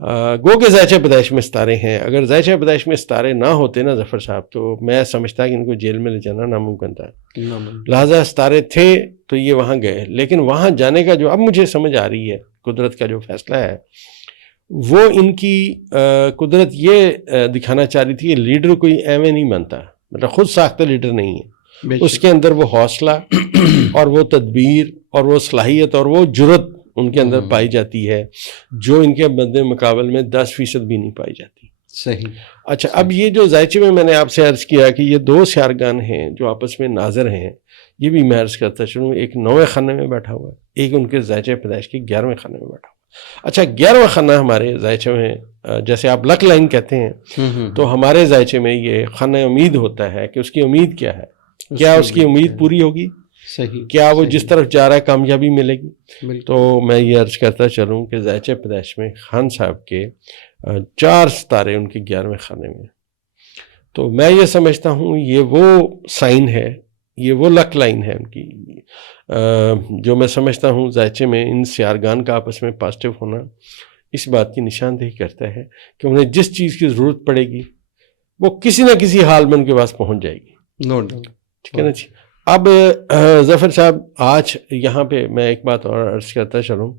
گو کے ذائچہ پیدائش میں ستارے ہیں. اگر ذائچہ پیدائش میں ستارے نہ ہوتے نا ظفر صاحب تو میں سمجھتا کہ ان کو جیل میں لے جانا ناممکن تھا. لہٰذا ستارے تھے تو یہ وہاں گئے, لیکن وہاں جانے کا جو اب مجھے سمجھ آ رہی ہے قدرت کا جو فیصلہ ہے وہ ان کی قدرت یہ دکھانا چاہ رہی تھی کہ لیڈر کوئی ایویں نہیں بنتا, مطلب خود ساختہ لیڈر نہیں ہے, اس کے اندر وہ حوصلہ اور وہ تدبیر اور وہ صلاحیت اور وہ جرت ان کے اندر پائی جاتی ہے جو ان کے مد مقابل میں 10% بھی نہیں پائی جاتی. صحیح. اچھا, اب یہ جو ذائچے میں نے آپ سے عرض کیا کہ یہ 2 سیارگان ہیں جو آپس میں ناظر ہیں, یہ بھی میں عرض کرتا چلوں, ایک 9ویں خانے میں بیٹھا ہوا ہے, ایک ان کے ذائچہ پیدائش کے 11ویں خانے میں بیٹھا ہوا ہے. اچھا, 11واں خانہ ہمارے ذائچے میں جیسے آپ لک لائن کہتے ہیں تو ہمارے ذائچے میں یہ خانہ امید ہوتا ہے کہ اس کی امید کیا ہے, کیا اس کی امید پوری ہوگی, کیا وہ جس طرف جا رہا ہے کامیابی ملے گی. تو میں یہ عرض کرتا چلوں کہ ذائچہ پیدائش میں خان صاحب کے 4 ستارے ان کے 11ویں خانے میں. تو میں یہ سمجھتا ہوں یہ وہ سائن ہے, یہ وہ لک لائن ہے ان کی جو میں سمجھتا ہوں ذائچے میں ان سیارگان کا آپس میں پازیٹیو ہونا اس بات کی نشاندہی کرتا ہے کہ انہیں جس چیز کی ضرورت پڑے گی وہ کسی نہ کسی حال میں ان کے پاس پہنچ جائے گی. ٹھیک ہے نا جی. اب ظفر صاحب آج یہاں پہ میں ایک بات اور عرض کرتا چلوں,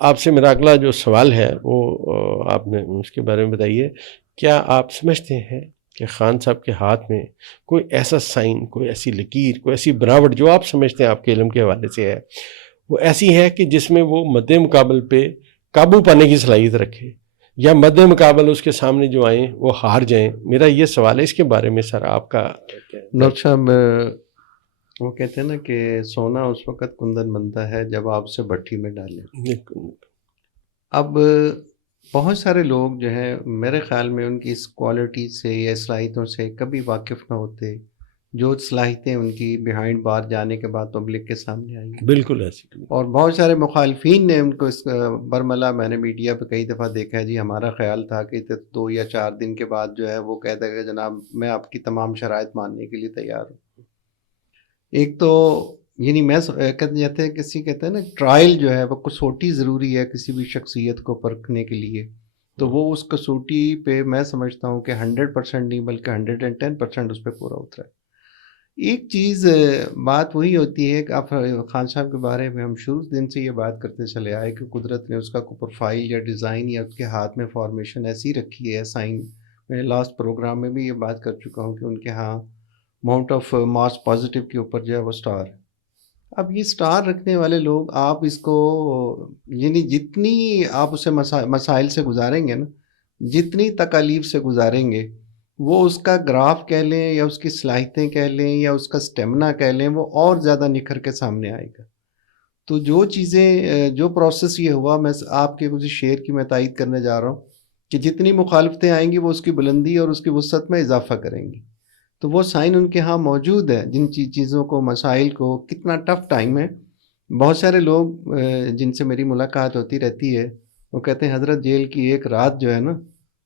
آپ سے میرا اگلا جو سوال ہے وہ آپ نے اس کے بارے میں بتائیے. کیا آپ سمجھتے ہیں کہ خان صاحب کے ہاتھ میں کوئی ایسا سائن, کوئی ایسی لکیر, کوئی ایسی بناوٹ جو آپ سمجھتے ہیں آپ کے علم کے حوالے سے ہے وہ ایسی ہے کہ جس میں وہ مد مقابل پہ قابو پانے کی صلاحیت رکھے, یا مد مقابل اس کے سامنے جو آئیں وہ ہار جائیں؟ میرا یہ سوال ہے, اس کے بارے میں سر آپ کا. ڈاکٹر صاحب وہ کہتے ہیں نا کہ سونا اس وقت کندن بنتا ہے جب آپ اسے بھٹی میں ڈالیں. اب بہت سارے لوگ جو ہیں میرے خیال میں ان کی اس کوالٹی سے یا صلاحیتوں سے کبھی واقف نہ ہوتے جو صلاحیتیں ان کی بیہائنڈ بار جانے کے بعد پبلک کے سامنے آئیں. بالکل ایسی. اور بہت سارے مخالفین نے ان کو اس برملا میں نے میڈیا پہ کئی دفعہ دیکھا ہے, جی ہمارا خیال تھا کہ 2 یا 4 دن کے بعد جو ہے وہ کہتا ہے کہ جناب میں آپ کی تمام شرائط ماننے کے لیے تیار ہوں. ایک تو یعنی میں کہتے ہیں کسی کہتے ہیں نا ٹرائل جو ہے وہ کسوٹی ضروری ہے کسی بھی شخصیت کو پرکھنے کے لیے, تو وہ اس کسوٹی پہ میں سمجھتا ہوں کہ 100% نہیں بلکہ 110% اس پہ پورا اترا ہے. ایک چیز بات وہی ہوتی ہے کہ آپ خان صاحب کے بارے میں ہم شروع دن سے یہ بات کرتے چلے آئے کہ قدرت نے اس کا کوئی پروفائل یا ڈیزائن یا اس کے ہاتھ میں فارمیشن ایسی رکھی ہے سائن. میں لاسٹ پروگرام میں بھی یہ بات کر چکا ہوں کہ ان کے ہاں ماؤنٹ آف ماس پازیٹیو کے اوپر جو ہے وہ سٹار ہے. اب یہ سٹار رکھنے والے لوگ آپ اس کو یعنی جتنی آپ اسے مسائل سے گزاریں گے نا, جتنی تکالیف سے گزاریں گے, وہ اس کا گراف کہہ لیں یا اس کی صلاحیتیں کہہ لیں یا اس کا سٹیمنا کہہ لیں, وہ اور زیادہ نکھر کے سامنے آئے گا. تو جو چیزیں جو پروسیس یہ ہوا, میں آپ کے کسی شعر کی میں تائید کرنے جا رہا ہوں کہ جتنی مخالفتیں آئیں گی وہ اس کی بلندی اور اس کی وسعت میں اضافہ کریں گی. تو وہ سائن ان کے ہاں موجود ہے جن چیزوں کو, مسائل کو, کتنا ٹف ٹائم ہے. بہت سارے لوگ جن سے میری ملاقات ہوتی رہتی ہے وہ کہتے ہیں حضرت جیل کی ایک رات جو ہے نا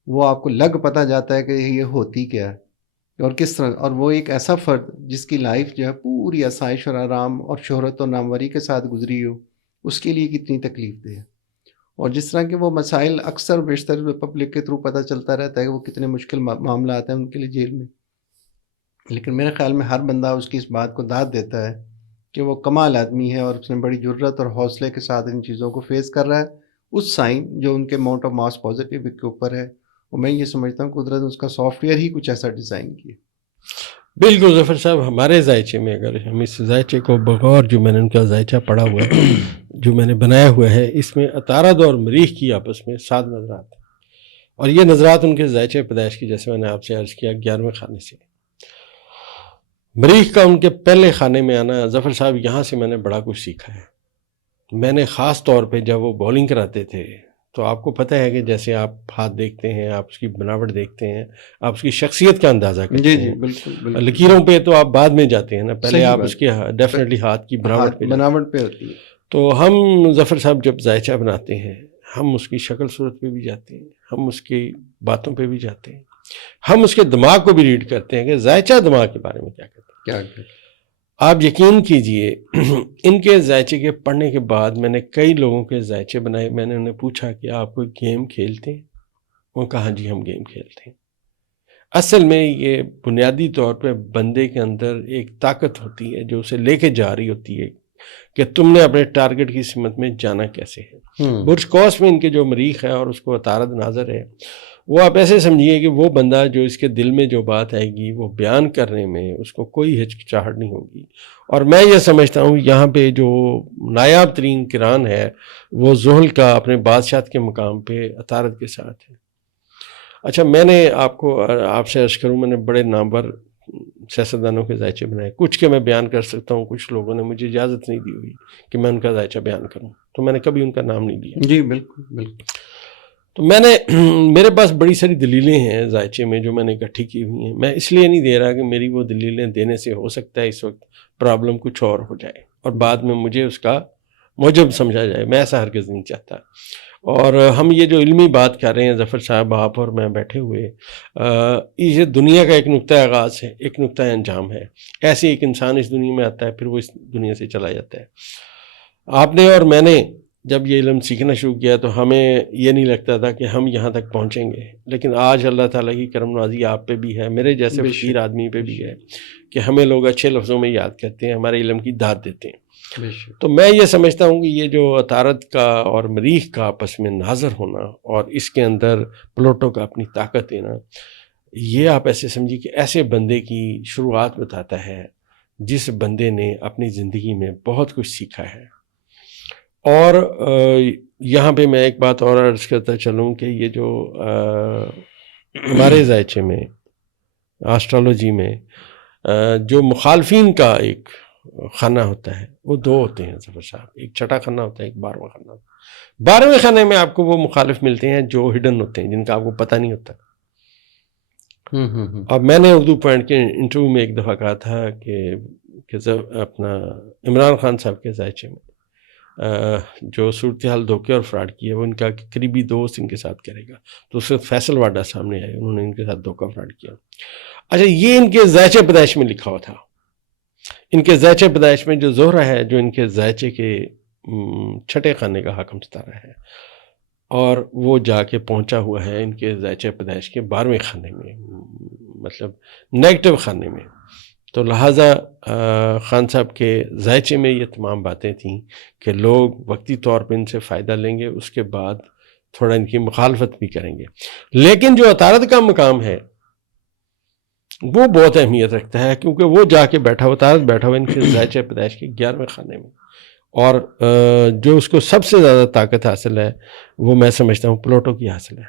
وہ آپ کو لگ پتہ جاتا ہے کہ یہ ہوتی کیا ہے اور کس طرح, اور وہ ایک ایسا فرد جس کی لائف جو ہے پوری آسائش اور آرام اور شہرت اور ناموری کے ساتھ گزری ہو, اس کے لیے کتنی تکلیف دہ ہے. اور جس طرح کہ وہ مسائل اکثر بیشتر پبلک کے تھرو پتہ چلتا رہتا ہے کہ وہ کتنے مشکل معاملات ہیں ان کے لیے جیل میں. لیکن میرے خیال میں ہر بندہ اس کی اس بات کو داد دیتا ہے کہ وہ کمال آدمی ہے اور اس نے بڑی جرت اور حوصلے کے ساتھ ان چیزوں کو فیس کر رہا ہے. اس سائن جو ان کے ماؤنٹ آف ماس پازیٹیو کے اوپر ہے, اور میں یہ سمجھتا ہوں قدرت نے اس کا سافٹ ویئر ہی کچھ ایسا ڈیزائن کیا. بالکل ظفر صاحب, ہمارے ذائچے میں اگر ہم اس ذائچے کو بغور جو میں نے ان کا ذائچہ پڑھا ہوا ہے جو میں نے بنایا ہوا ہے, اس میں عطارد اور مریخ کی آپس میں 7 نظرات ہیں, اور یہ نظرات ان کے ذائچہ پیدائش کی جیسے میں نے آپ سے عرض کیا 11ویں خانے سے. مریخ کا ان کے پہلے خانے میں آنا, ظفر صاحب یہاں سے میں نے بڑا کچھ سیکھا ہے. میں نے خاص طور پہ جب وہ بولنگ کراتے تھے تو آپ کو پتہ ہے کہ جیسے آپ ہاتھ دیکھتے ہیں, آپ اس کی بناوٹ دیکھتے ہیں, آپ اس کی شخصیت کا اندازہ کرتے ہیں. بالکل. لکیروں پہ تو آپ بعد میں جاتے ہیں نا, پہلے آپ اس کے ڈیفینیٹلی ہاتھ کی بناوٹ پہ ہوتی ہے. تو ہم ظفر صاحب جب ذائچہ بناتے ہیں ہم اس کی شکل صورت پہ بھی جاتے ہیں, ہم اس کی باتوں پہ بھی جاتے ہیں, ہم اس کے دماغ کو بھی ریڈ کرتے ہیں کہ ذائچہ دماغ کے بارے میں کیا کہتے ہیں. آپ یقین کیجئے ان کے ذائچے کے پڑھنے کے بعد میں نے کئی لوگوں کے ذائچے بنائے. میں نے انہیں پوچھا کہ آپ کوئی گیم کھیلتے ہیں؟ وہ کہا جی ہم گیم کھیلتے ہیں. اصل میں یہ بنیادی طور پہ بندے کے اندر ایک طاقت ہوتی ہے جو اسے لے کے جا رہی ہوتی ہے کہ تم نے اپنے ٹارگٹ کی سمت میں جانا کیسے ہے. برج کوس میں ان کے جو مریخ ہے اور اس کو عطارد ناظر ہے، وہ آپ ایسے سمجھیے کہ وہ بندہ جو اس کے دل میں جو بات آئے گی وہ بیان کرنے میں اس کو کوئی ہچکچاہٹ نہیں ہوگی. اور میں یہ سمجھتا ہوں یہاں پہ جو نایاب ترین کران ہے وہ زحل کا اپنے بادشاہت کے مقام پہ عطارد کے ساتھ ہے. اچھا، میں نے آپ سے عرض کروں، میں نے بڑے نامور سیاستدانوں کے ذائچے بنائے. کچھ کے میں بیان کر سکتا ہوں، کچھ لوگوں نے مجھے اجازت نہیں دی ہوئی کہ میں ان کا ذائچہ بیان کروں، تو میں نے کبھی ان کا نام نہیں لیا. جی بالکل بالکل. تو میرے پاس بڑی ساری دلیلیں ہیں ذائچے میں جو میں نے اکٹھی کی ہوئی ہیں. میں اس لیے نہیں دے رہا کہ میری وہ دلیلیں دینے سے ہو سکتا ہے اس وقت پرابلم کچھ اور ہو جائے اور بعد میں مجھے اس کا موجب سمجھا جائے. میں ایسا ہرگز نہیں چاہتا. اور ہم یہ جو علمی بات کر رہے ہیں ظفر صاحب، آپ اور میں بیٹھے ہوئے، یہ دنیا کا ایک نقطہ آغاز ہے، ایک نقطہ انجام ہے. ایسے ایک انسان اس دنیا میں آتا ہے، پھر وہ اس دنیا سے چلا جاتا ہے. آپ نے اور میں نے جب یہ علم سیکھنا شروع کیا تو ہمیں یہ نہیں لگتا تھا کہ ہم یہاں تک پہنچیں گے، لیکن آج اللہ تعالیٰ کی کرم نوازی آپ پہ بھی ہے، میرے جیسے فقیر آدمی پہ بھی ہے کہ ہمیں لوگ اچھے لفظوں میں یاد کرتے ہیں، ہمارے علم کی داد دیتے ہیں. تو میں یہ سمجھتا ہوں کہ یہ جو عطارد کا اور مریخ کا آپس میں ناظر ہونا اور اس کے اندر پلوٹو کا اپنی طاقت دینا، یہ آپ ایسے سمجھیے کہ ایسے بندے کی شروعات بتاتا ہے جس بندے نے اپنی زندگی میں بہت کچھ سیکھا ہے. اور یہاں پہ میں ایک بات اور عرض کرتا چلوں کہ یہ جو ہمارے ذائچے میں آسٹرالوجی میں جو مخالفین کا ایک خانہ ہوتا ہے وہ دو ہوتے ہیں ظفر صاحب، ایک چھٹا خانہ ہوتا ہے، ایک 12واں خانہ ہوتا ہے. 12ویں خانے میں آپ کو وہ مخالف ملتے ہیں جو ہڈن ہوتے ہیں، جن کا آپ کو پتہ نہیں ہوتا. اب میں نے اردو پوائنٹ کے انٹرویو میں ایک دفعہ کہا تھا کہ اپنا عمران خان صاحب کے ذائچے میں جو صورتحال دھوکے اور فراڈ کی ہے وہ ان کا قریبی دوست ان کے ساتھ کرے گا. تو اس وقت فیصل واڈا سامنے آئے، انہوں نے ان کے ساتھ دھوکہ فراڈ کیا. اچھا، یہ ان کے ذائچے پیدائش میں لکھا ہوا تھا. ان کے ذائچے پیدائش میں جو زہرہ ہے جو ان کے ذائچے کے چھٹے خانے کا حاکم ستارہ ہے، اور وہ جا کے پہنچا ہوا ہے ان کے ذائچے پیدائش کے 12ویں خانے میں، مطلب نیگیٹو خانے میں. تو لہٰذا خان صاحب کے ذائچے میں یہ تمام باتیں تھیں کہ لوگ وقتی طور پہ ان سے فائدہ لیں گے، اس کے بعد تھوڑا ان کی مخالفت بھی کریں گے. لیکن جو عطارد کا مقام ہے وہ بہت اہمیت رکھتا ہے، کیونکہ وہ جا کے بیٹھا ہوا، عطارد بیٹھا ہوا ان کے ذائچے پیدائش کے 11ویں خانے میں. اور جو اس کو سب سے زیادہ طاقت حاصل ہے وہ میں سمجھتا ہوں پلوٹو کی حاصل ہے.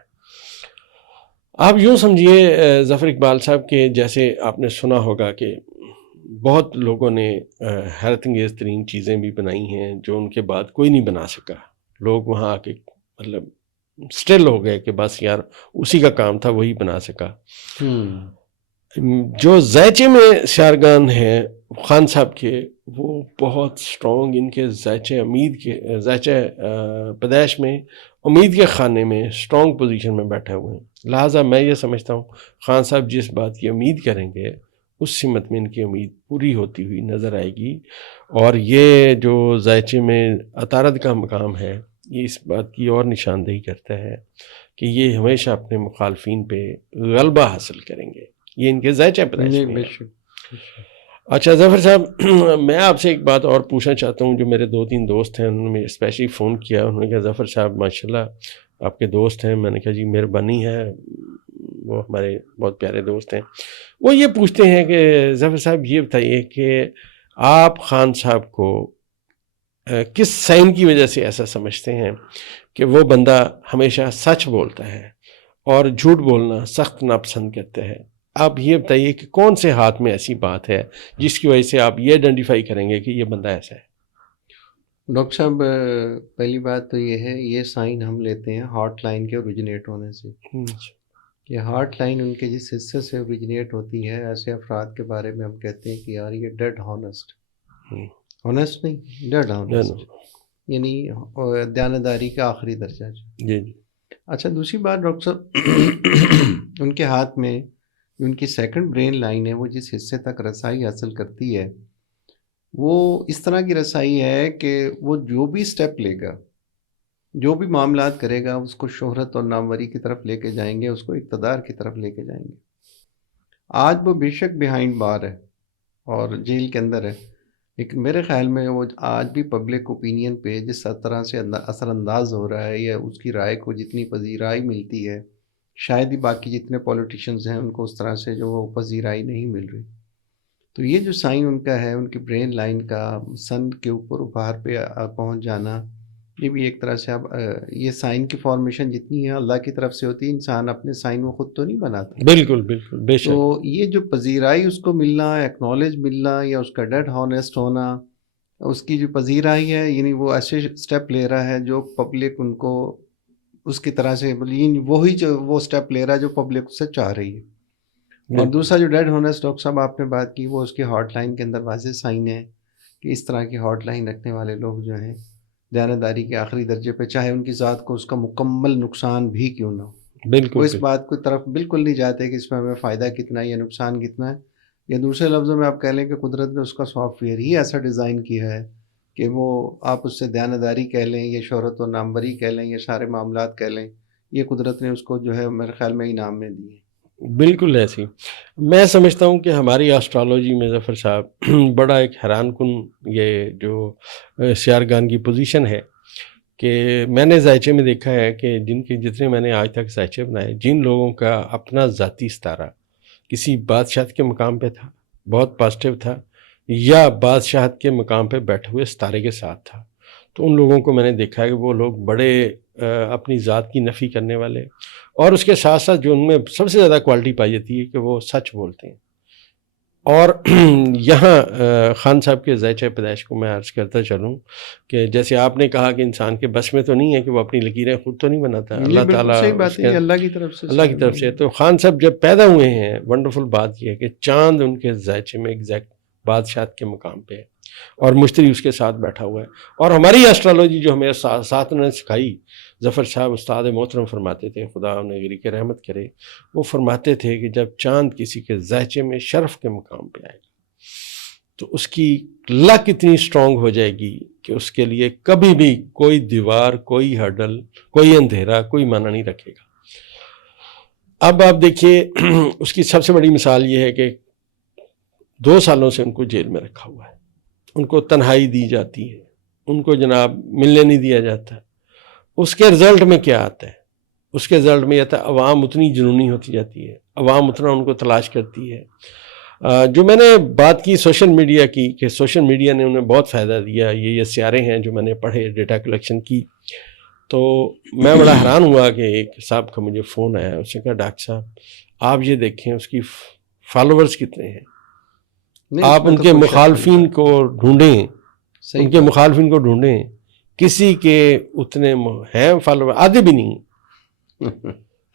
آپ یوں سمجھیے ظفر اقبال صاحب کے جیسے آپ نے سنا ہوگا کہ بہت لوگوں نے حیرت انگیز ترین چیزیں بھی بنائی ہیں جو ان کے بعد کوئی نہیں بنا سکا. لوگ وہاں آ کے مطلب سٹل ہو گئے کہ بس یار اسی کا کام تھا، وہی بنا سکا. جو ذائچے میں شارگان ہیں خان صاحب کے، وہ بہت سٹرونگ، ان کے ذائچے امید کے ذائچے پیدائش میں امید کے خانے میں سٹرونگ پوزیشن میں بیٹھے ہوئے ہیں. لہٰذا میں یہ سمجھتا ہوں خان صاحب جس بات کی امید کریں گے اس سمت میں ان کی امید پوری ہوتی ہوئی نظر آئے گی. اور یہ جو ذائچے میں عطارد کا مقام ہے یہ اس بات کی اور نشاندہی کرتا ہے کہ یہ ہمیشہ اپنے مخالفین پہ غلبہ حاصل کریں گے. یہ ان کے ذائچے پیدائش میں ہے. اچھا ظفر صاحب، میں آپ سے ایک بات اور پوچھنا چاہتا ہوں. جو میرے 2-3 دوست ہیں انہوں نے مجھے اسپیشلی فون کیا، انہوں نے کہا ظفر صاحب ماشاءاللہ آپ کے دوست ہیں. میں نے کہا جی مہربانی ہے، وہ ہمارے بہت پیارے دوست ہیں. وہ یہ پوچھتے ہیں کہ ظفر صاحب یہ بتائیے کہ آپ خان صاحب کو کس سائن کی وجہ سے ایسا سمجھتے ہیں کہ وہ بندہ ہمیشہ سچ بولتا ہے اور جھوٹ بولنا سخت ناپسند کرتا ہے. آپ یہ بتائیے کہ کون سے ہاتھ میں ایسی بات ہے جس کی وجہ سے آپ یہ آئیڈینٹیفائی کریں گے کہ یہ بندہ ایسا ہے؟ ڈاکٹر صاحب، پہلی بات تو یہ ہے، یہ سائن ہم لیتے ہیں ہارٹ لائن کے اوریجنیٹ ہونے سے. کہ ہارٹ لائن ان کے جس حصے سے اوریجنیٹ ہوتی ہے، ایسے افراد کے بارے میں ہم کہتے ہیں کہ یار یہ ڈیڈ ہانسٹ، ہانسٹ نہیں ڈیڈ ہانسٹ، یعنی دیانتداری کا آخری درجہ. جی. اچھا، دوسری بات ڈاکٹر صاحب، ان کے ہاتھ میں ان کی سیکنڈ برین لائن ہے، وہ جس حصے تک رسائی حاصل کرتی ہے وہ اس طرح کی رسائی ہے کہ وہ جو بھی سٹیپ لے گا، جو بھی معاملات کرے گا، اس کو شہرت اور ناموری کی طرف لے کے جائیں گے، اس کو اقتدار کی طرف لے کے جائیں گے۔ آج وہ بے شک بیہائنڈ بار ہے اور جیل کے اندر ہے، لیکن میرے خیال میں وہ آج بھی پبلک اوپینین پہ جس طرح سے اثر انداز ہو رہا ہے یا اس کی رائے کو جتنی پذیرائی ملتی ہے، شاید ہی باقی جتنے پولیٹیشنز ہیں ان کو اس طرح سے جو وہ پذیرائی نہیں مل رہی۔ تو یہ جو سائن ان کا ہے، ان کی برین لائن کا سن کے اوپر باہر پہ پہنچ جانا، یہ بھی ایک طرح سے اب یہ سائن کی فارمیشن جتنی ہے اللہ کی طرف سے ہوتی ہے، انسان اپنے سائن وہ خود تو نہیں بناتا۔ بالکل بالکل بے تو شک۔ یہ جو پذیرائی اس کو ملنا، ایکنالج ملنا یا اس کا ڈیڈ ہانیسٹ ہونا، اس کی جو پذیرائی ہے، یعنی وہ ایسے سٹیپ لے رہا ہے جو پبلک ان کو اس کی طرح سے وہی جو وہ سٹیپ لے رہا ہے جو پبلک اس سے چاہ رہی ہے۔ اور بالکل دوسرا جو ڈیڈ ہانیسٹ ڈاکٹر صاحب آپ نے بات کی، وہ اس کی ہاٹ لائن کے اندر واضح سائن ہے کہ اس طرح کی ہاٹ لائن رکھنے والے لوگ جو ہیں دیانتداری کے آخری درجے پہ، چاہے ان کی ذات کو اس کا مکمل نقصان بھی کیوں نہ ہو، وہ بالکل اس بات کی طرف بالکل نہیں جاتے کہ اس میں ہمیں فائدہ کتنا ہے یا نقصان کتنا ہے، یا دوسرے لفظوں میں آپ کہہ لیں کہ قدرت نے اس کا سافٹ ویئر ہی ایسا ڈیزائن کیا ہے کہ وہ آپ اس سے دیانتداری کہہ لیں یا شہرت و ناموری کہہ لیں یا سارے معاملات کہہ لیں، یہ قدرت نے اس کو جو ہے میرے خیال میں انعام میں دیے۔ بالکل ایسی میں سمجھتا ہوں کہ ہماری آسٹرالوجی میں ظفر صاحب بڑا ایک حیران کن یہ جو سیارگان کی پوزیشن ہے کہ میں نے ذائچے میں دیکھا ہے کہ جن کے جتنے میں نے آج تک ذائچے بنائے، جن لوگوں کا اپنا ذاتی ستارہ کسی بادشاہت کے مقام پہ تھا، بہت پازیٹیو تھا، یا بادشاہت کے مقام پہ بیٹھے ہوئے ستارے کے ساتھ تھا، تو ان لوگوں کو میں نے دیکھا ہے کہ وہ لوگ بڑے اپنی ذات کی نفی کرنے والے، اور اس کے ساتھ ساتھ جو ان میں سب سے زیادہ کوالٹی پائی جاتی ہے کہ وہ سچ بولتے ہیں۔ اور یہاں خان صاحب کے ذائچہ پیدائش کو میں عرض کرتا چلوں کہ جیسے آپ نے کہا کہ انسان کے بس میں تو نہیں ہے کہ وہ اپنی لکیریں خود تو نہیں بناتا، یہ اللہ بالکل تعالیٰ صحیح اس بات ہے، کے یہ اللہ کی طرف سے اللہ کی طرف سے۔ تو خان صاحب جب پیدا ہوئے ہیں، ونڈرفل بات یہ ہے کہ چاند ان کے ذائچے میں ایگزیکٹ بادشاہت کے مقام پہ ہے اور مشتری اس کے ساتھ بیٹھا ہوا ہے۔ اور ہماری ایسٹرالوجی جو ہمیں ساتھ نے سکھائی، ظفر صاحب استاد محترم فرماتے تھے، خدا انہیں غریق رحمت کرے، وہ فرماتے تھے کہ جب چاند کسی کے ذائچے میں شرف کے مقام پہ آئے گا تو اس کی لک اتنی اسٹرانگ ہو جائے گی کہ اس کے لیے کبھی بھی کوئی دیوار، کوئی ہرڈل، کوئی اندھیرا کوئی معنی نہیں رکھے گا۔ اب آپ دیکھیے اس کی سب سے بڑی مثال یہ ہے کہ 2 سالوں سے ان کو جیل میں رکھا ہوا ہے، ان کو تنہائی دی جاتی ہے، ان کو جناب ملنے نہیں دیا جاتا۔ اس کے رزلٹ میں کیا آتا ہے؟ اس کے رزلٹ میں یہ آتا ہے عوام اتنی جنونی ہوتی جاتی ہے، عوام اتنا ان کو تلاش کرتی ہے۔ جو میں نے بات کی سوشل میڈیا کی کہ سوشل میڈیا نے انہیں بہت فائدہ دیا، یہ سیارے ہیں جو میں نے پڑھے، ڈیٹا کلیکشن کی، تو میں بڑا حیران ہوا کہ ایک صاحب کا مجھے فون آیا، اس نے کہا ڈاکٹر صاحب آپ یہ دیکھیں اس کی فالوورز کتنے ہیں، آپ ان کے مخالفین کو ڈھونڈیں، ان کے مخالفین کو ڈھونڈیں، کسی کے اتنے ہیں فالوور، آدھے بھی نہیں۔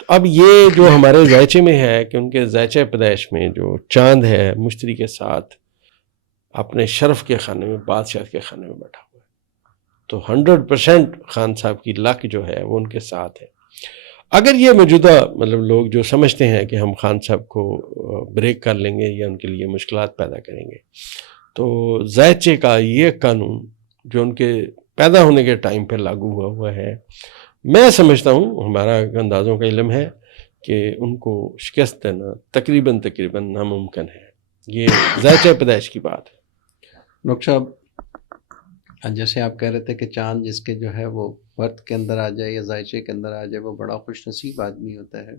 اب یہ جو ہمارے ذائچے میں ہے کہ ان کے ذائچہ پیدائش میں جو چاند ہے مشتری کے ساتھ اپنے شرف کے خانے میں، بادشاہت کے خانے میں بیٹھا ہوا ہے، تو 100% خان صاحب کی لک جو ہے وہ ان کے ساتھ ہے۔ اگر یہ موجودہ مطلب لوگ جو سمجھتے ہیں کہ ہم خان صاحب کو بریک کر لیں گے یا ان کے لیے مشکلات پیدا کریں گے، تو ذائچے کا یہ قانون جو ان کے پیدا ہونے کے ٹائم پہ لاگو ہوا ہے، میں سمجھتا ہوں، ہمارا اندازوں کا علم ہے کہ ان کو شکست دینا تقریباً ناممکن ہے۔ یہ ذائچہ پیدائش کی بات ہے۔ ڈاکٹر صاحب جیسے آپ کہہ رہے تھے کہ چاند جس کے جو ہے وہ برتھ کے اندر آ جائے یا ذائچے کے اندر آ جائے وہ بڑا خوش نصیب آدمی ہوتا ہے۔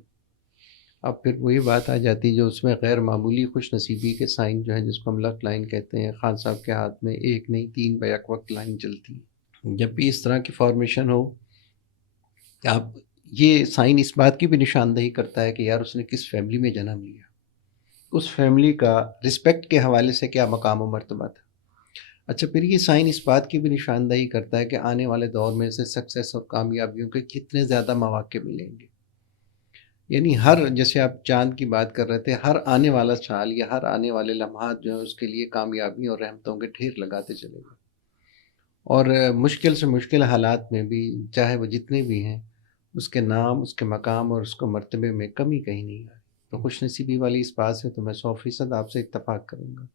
اب پھر وہی بات آ جاتی جو اس میں غیر معمولی خوش نصیبی کے سائن جو ہیں جس کو ہم لک لائن کہتے ہیں، خان صاحب کے ہاتھ میں ایک نہیں 3 بیک وقت لائن چلتی ہے۔ جب بھی اس طرح کی فارمیشن ہو، آپ یہ سائن اس بات کی بھی نشاندہی کرتا ہے کہ یار اس نے کس فیملی میں جنم لیا، اس فیملی کا رسپیکٹ کے حوالے سے کیا مقام و مرتبہ تھا۔ اچھا، پھر یہ سائن اس بات کی بھی نشاندہی کرتا ہے کہ آنے والے دور میں سے سکسیس اور کامیابیوں کے کتنے زیادہ مواقع ملیں گے۔ یعنی جیسے آپ چاند کی بات کر رہے تھے، ہر آنے والا سال یا ہر آنے والے لمحات جو ہیں اس کے لیے کامیابی اور رحمتوں کے ڈھیر لگاتے چلے گا، اور مشکل سے مشکل حالات میں بھی چاہے وہ جتنے بھی ہیں اس کے نام، اس کے مقام اور اس کو مرتبے میں کمی کہیں نہیں آئی۔ تو خوش نصیبی والی اس بات سے تو میں 100% آپ سے اتفاق کروں گا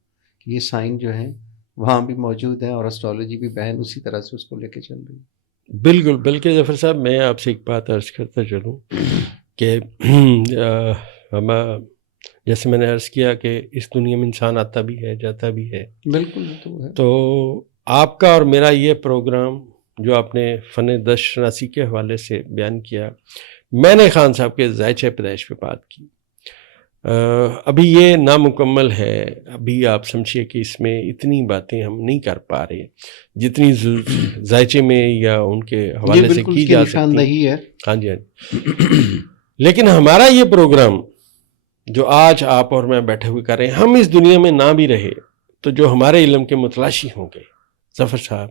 کہ یہ سائن جو ہیں وہاں بھی موجود ہیں اور اسٹرالوجی بھی بہن اسی طرح سے اس کو لے کے چل رہی ہے. بالکل. بلکہ ظفر صاحب میں آپ سے ایک بات عرض کرتا چلوں کہ ہم جیسے میں نے عرض کیا کہ اس دنیا میں انسان آتا بھی ہے جاتا بھی ہے. بالکل وہ تو ہے. تو آپ کا اور میرا یہ پروگرام جو آپ نے فن دست شناسی کے حوالے سے بیان کیا، میں نے خان صاحب کے ذائچہ پیدائش پہ بات کی. ابھی یہ نامکمل ہے، ابھی آپ سمجھیے کہ اس میں اتنی باتیں ہم نہیں کر پا رہے جتنی ذائچے میں یا ان کے حوالے سے کی جا سکتی ہے. ہاں جی ہاں جی. لیکن ہمارا یہ پروگرام جو آج آپ اور میں بیٹھے ہوئے کر رہے ہیں، ہم اس دنیا میں نہ بھی رہے تو جو ہمارے علم کے متلاشی ہوں گے ظفر صاحب،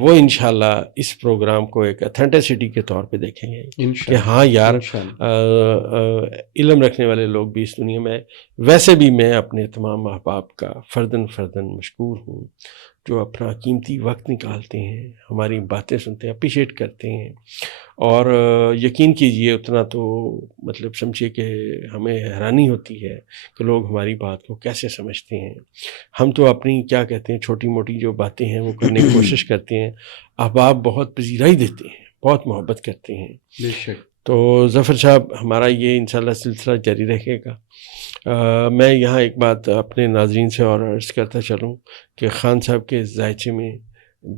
وہ انشاءاللہ اس پروگرام کو ایک اتھینٹسٹی کے طور پہ دیکھیں گے کہ ہاں یار علم رکھنے والے لوگ بھی اس دنیا میں. ویسے بھی میں اپنے تمام احباب کا فرداً مشکور ہوں جو اپنا قیمتی وقت نکالتے ہیں، ہماری باتیں سنتے ہیں، اپریشیٹ کرتے ہیں. اور یقین کیجئے اتنا تو مطلب سمجھیے کہ ہمیں حیرانی ہوتی ہے کہ لوگ ہماری بات کو کیسے سمجھتے ہیں. ہم تو اپنی کیا کہتے ہیں چھوٹی موٹی جو باتیں ہیں وہ کرنے کی کوشش کرتے ہیں، احباب بہت پذیرائی دیتے ہیں، بہت محبت کرتے ہیں. بے شک. تو ظفر صاحب ہمارا یہ انشاءاللہ سلسلہ جاری رہے گا. میں یہاں ایک بات اپنے ناظرین سے اور عرض کرتا چلوں کہ خان صاحب کے ذائچے میں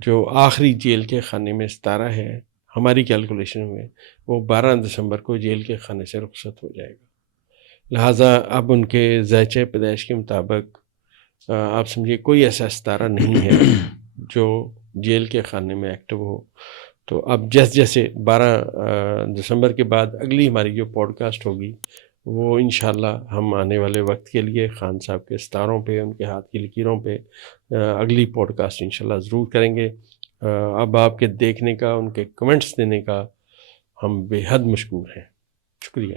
جو آخری جیل کے خانے میں ستارہ ہے ہماری کیلکولیشن میں، وہ 12 دسمبر کو جیل کے خانے سے رخصت ہو جائے گا. لہٰذا اب ان کے ذائچہ پیدائش کے مطابق آپ سمجھیے کوئی ایسا ستارہ نہیں ہے جو جیل کے خانے میں ایکٹیو ہو. تو اب جیسے 12 دسمبر کے بعد اگلی ہماری جو پوڈ کاسٹ ہوگی وہ انشاءاللہ ہم آنے والے وقت کے لیے خان صاحب کے ستاروں پہ، ان کے ہاتھ کی لکیروں پہ اگلی پوڈ کاسٹ انشاءاللہ ضرور کریں گے. اب آپ کے دیکھنے کا، ان کے کمنٹس دینے کا ہم بے حد مشکور ہیں. شکریہ.